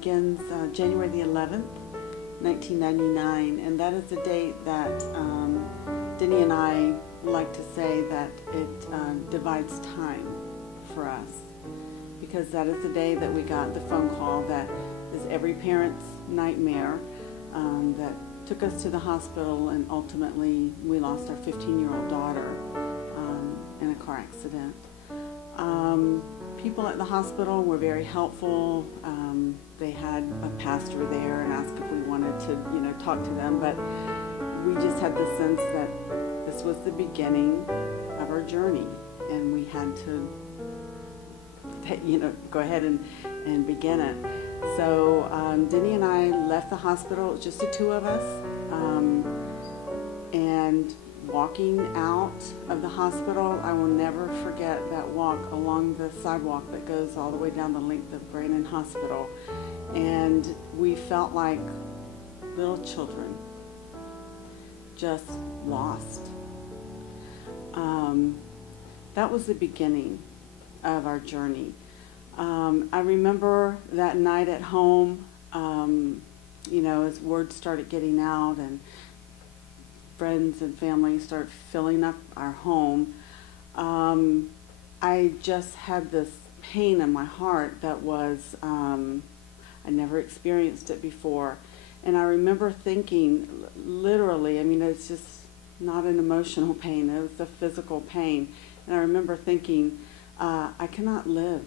begins January the 11th, 1999, and that is the date that Denny and I like to say that it divides time for us, because that is the day that we got the phone call that is every parent's nightmare, that took us to the hospital, and ultimately we lost our 15-year-old daughter in a car accident. People at the hospital were very helpful. They had a pastor there and asked if we wanted to, talk to them, but we just had the sense that this was the beginning of our journey, and we had to, go ahead and begin it. So Denny and I left the hospital, just the two of us, and walking out of the hospital, I will never forget that walk along the sidewalk that goes all the way down the length of Brandon Hospital. And we felt like little children, just lost. That was the beginning of our journey. I remember that night at home, as word started getting out and friends and family started filling up our home, I just had this pain in my heart that was, I never experienced it before. And I remember thinking, literally, it's just not an emotional pain, it was a physical pain. And I remember thinking, I cannot live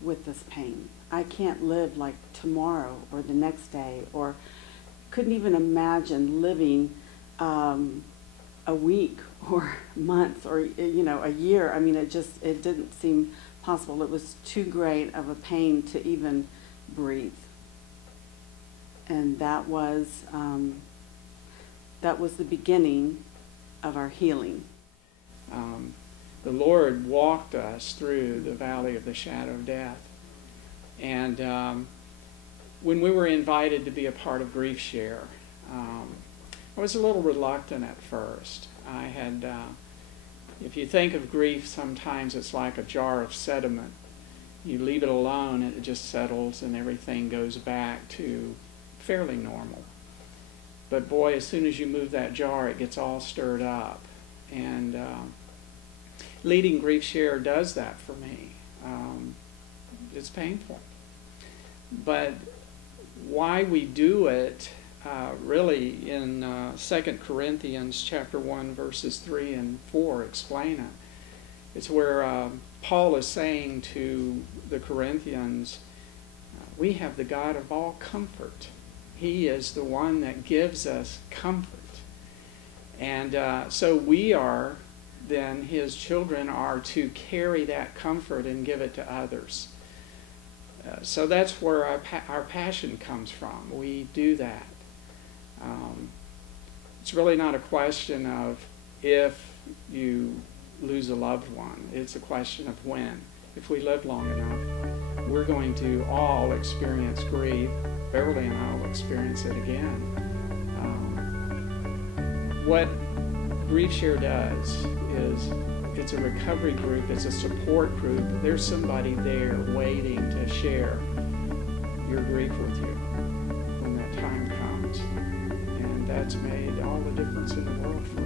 with this pain. I can't live like tomorrow or the next day, or couldn't even imagine living a week or months or a year. It didn't seem possible. It was too great of a pain to even breathe. And that was the beginning of our healing. The Lord walked us through the valley of the shadow of death. And when we were invited to be a part of Grief Share, I was a little reluctant at first. I had, if you think of grief, sometimes it's like a jar of sediment. You leave it alone and it just settles and everything goes back to fairly normal. But boy, as soon as you move that jar, it gets all stirred up. And leading Grief Share does that for me. It's painful. But why we do it, really in 2 Corinthians chapter 1, verses 3 and 4 explain it. It's where Paul is saying to the Corinthians, we have the God of all comfort. He is the one that gives us comfort. And so we are, then his children are to carry that comfort and give it to others. So that's where our passion comes from. We do that. It's really not a question of if you lose a loved one. It's a question of when. If we live long enough, we're going to all experience grief. Beverly and I will experience it again. What Grief Share does is it's a recovery group, it's a support group. There's somebody there waiting to share your grief with you when that time comes. And that's made all the difference in the world for